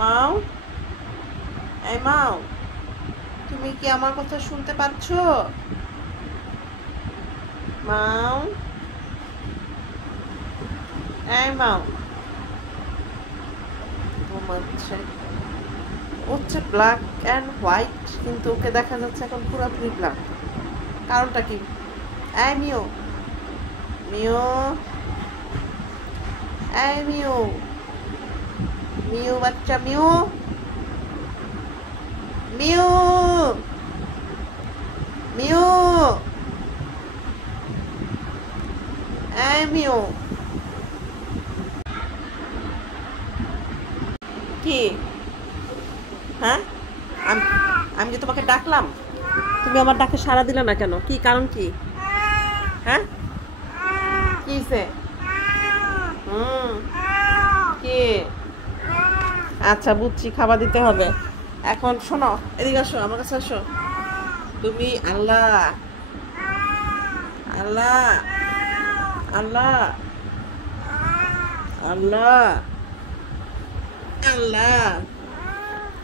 মাও, এই মাও, তুমি কি আমার কথা শুনতে পাচ্ছ? মাও, এই মাও, ঘুমাচ্ছে। হচ্ছে ব্ল্যাক অ্যান্ড হোয়াইট, কিন্তু ওকে দেখা যাচ্ছে এখন পুরোপুরি ব্ল্যাক। কারণটা কি? এই মিও, মিও, এই মিও, মিও বাচ্চা, মিও, মিও, মিও, এই মিও। কি? হ্যাঁ, আমি আমি যে তোমাকে ডাকলাম, তুমি আমার ডাকে সাড়া দিলে না কেন? কি কারণ? কি? হ্যাঁ, কি হয়েছে? হুম, কি? আচ্ছা, বুঝছি, খাবার দিতে হবে। এখন শোনো, এদিকে আসো, আমার কাছে আসো। তুমি আল্লাহ, আল্লাহ, আল্লাহ, আল্লাহ, আল্লাহ।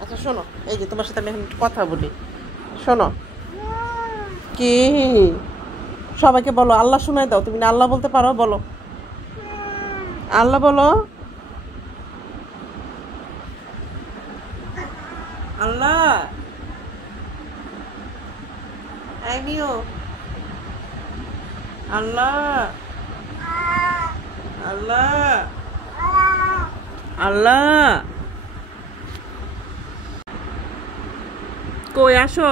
আচ্ছা শোনো, এই যে তোমার সাথে আমি এখন একটু কথা বলি, শোনো। কি? সবাইকে বলো আল্লাহ শোনায় দাও। তুমি না আল্লাহ বলতে পারো? বলো আল্লাহ, বলো আল্লাহ। আমিও আল্লাহ, আল্লাহ, আল্লাহ। কই আসো,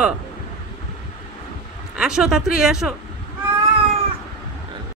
আসো তাড়াতাড়ি আসো।